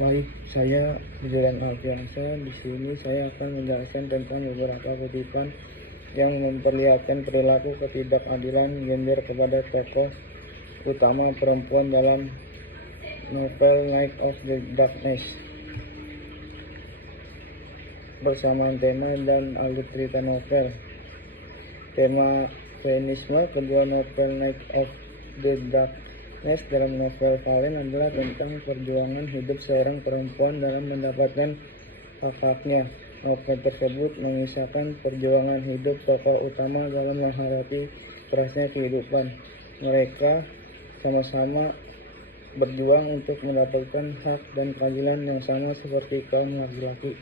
Mari, saya Berjalan Alfiansa. Di sini saya akan menjelaskan tentang beberapa kutipan yang memperlihatkan perilaku ketidakadilan gender kepada tokoh utama perempuan dalam novel Night of the Darkness. Bersamaan tema dan alur cerita novel, tema feminisme kedua novel Night of the Darkness dalam novel Valen adalah tentang perjuangan hidup seorang perempuan dalam mendapatkan hak-haknya. Novel tersebut mengisahkan perjuangan hidup tokoh utama dalam menghadapi kerasnya kehidupan. Mereka sama-sama berjuang untuk mendapatkan hak dan keadilan yang sama seperti kaum laki-laki.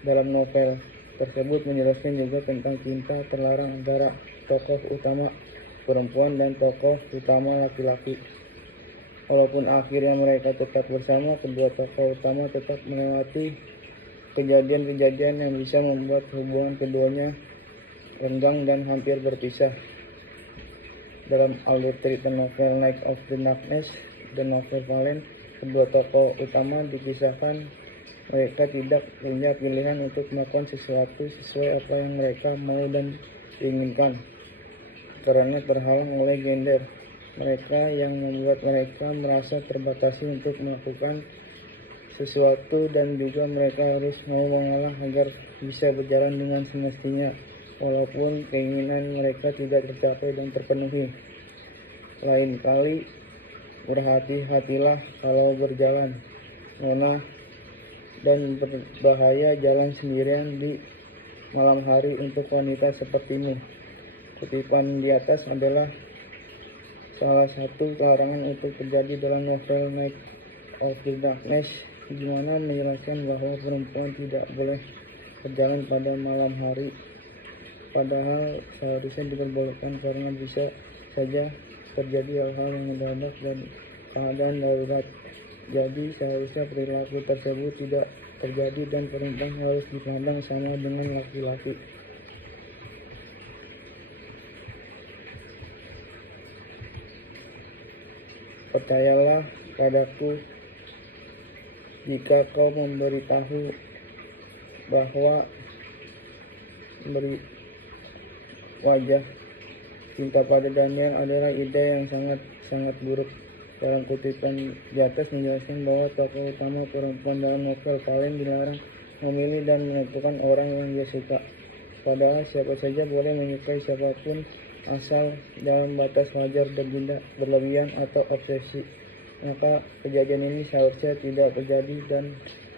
Dalam novel tersebut menjelaskan juga tentang cinta terlarang antara tokoh utama perempuan dan tokoh utama laki-laki. Walaupun akhirnya mereka tetap bersama, kedua tokoh utama tetap melewati kejadian-kejadian yang bisa membuat hubungan keduanya renggang dan hampir berpisah. Dalam alur cerita novel Night of the Darkness dan novel Valen, kedua tokoh utama dikisahkan mereka tidak punya pilihan untuk melakukan sesuatu sesuai apa yang mereka mau dan inginkan karena terhalang oleh gender mereka yang membuat mereka merasa terbatasi untuk melakukan sesuatu, dan juga mereka harus mau mengalah agar bisa berjalan dengan semestinya walaupun keinginan mereka tidak tercapai dan terpenuhi. Lain kali berhati-hatilah kalau berjalan, Nona, dan berbahaya jalan sendirian di malam hari untuk wanita sepertimu. Kutipan di atas adalah salah satu larangan untuk terjadi dalam novel Night of the Darkness, di mana menjelaskan bahwa perempuan tidak boleh berjalan pada malam hari. Padahal seharusnya diperbolehkan karena bisa saja terjadi hal-hal yang mendadak dan keadaan darurat. Jadi seharusnya perilaku tersebut tidak terjadi dan perempuan harus dipandang sama dengan laki-laki. Percayalah padaku jika kau memberitahu bahwa wajah cinta pada Daniel adalah ide yang sangat buruk. Dalam kutipan di atas menjelaskan bahwa tokoh utama perempuan dalam novel Valen dilarang memilih dan menentukan orang yang dia suka. Padahal siapa saja boleh menyukai siapapun asal dalam batas wajar dan tidak berlebihan atau obsesi. Maka kejadian ini seharusnya tidak terjadi dan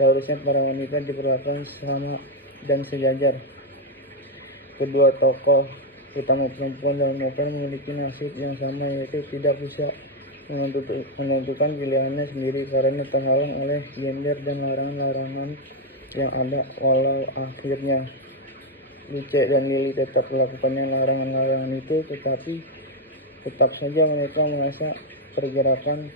seharusnya para wanita diperlakukan sama dan sejajar. Kedua tokoh utama perempuan dalam novel memiliki nasib yang sama, yaitu tidak bisa menentukan pilihannya sendiri karena terhalang oleh gender dan larangan-larangan yang ada. Walau akhirnya Luce dan Lily tetap melakukannya larangan-larangan itu, tetapi tetap saja mereka merasa pergerakan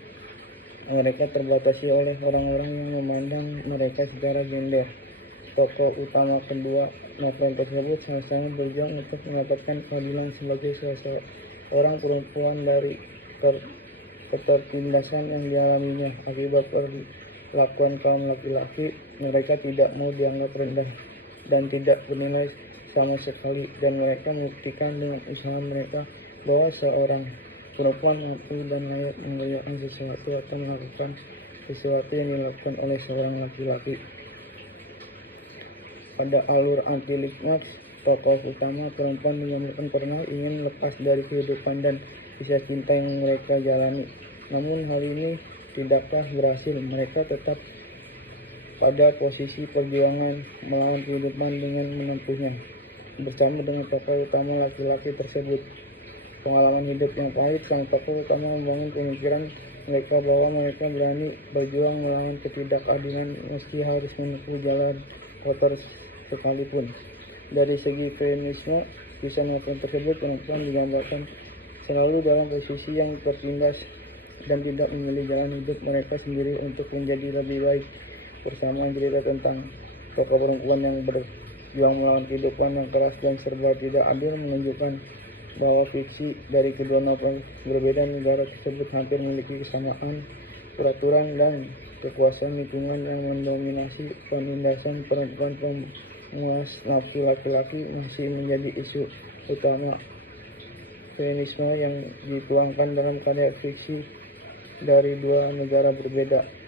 mereka terbatasi oleh orang-orang yang memandang mereka secara gender. Tokoh utama kedua novel tersebut sama-sama berjuang untuk mendapatkan keadilan sebagai seorang perempuan dari ketertindasan yang dialaminya akibat perlakuan kaum laki-laki. Mereka tidak mau dianggap rendah dan tidak bernilai sama sekali, dan mereka membuktikan dengan usaha mereka bahwa seorang perempuan mampu dan layak mengerjakan sesuatu atau melakukan sesuatu yang dilakukan oleh seorang laki-laki. Pada alur anti-klimaks, tokoh utama perempuan digambarkan pernah ingin lepas dari kehidupan dan kisah cinta yang mereka jalani. Namun hal ini tidaklah berhasil. Mereka tetap pada posisi perjuangan melawan kehidupan dengan menempuhnya bersama dengan tokoh utama laki-laki tersebut. Pengalaman hidup yang pahit sang tokoh utama membangun pemikiran mereka bahwa mereka berani berjuang melawan ketidakadilan meski harus menempuh jalan kotor sekalipun. Dari segi feminisme, kisah novel tersebut perempuan digambarkan selalu dalam posisi yang tertindas dan tidak memilih jalan hidup mereka sendiri untuk menjadi lebih baik. Persamaan cerita tentang tokoh perempuan yang berjuang melawan kehidupan yang keras dan serba tidak adil menunjukkan bahwa fiksi dari kedua novel berbeda negara tersebut hampir memiliki kesamaan peraturan dan kekuasaan lingkungan yang mendominasi penindasan perempuan pemuas nafsu laki-laki masih menjadi isu utama feminisme yang dituangkan dalam karya fiksi dari dua negara berbeda.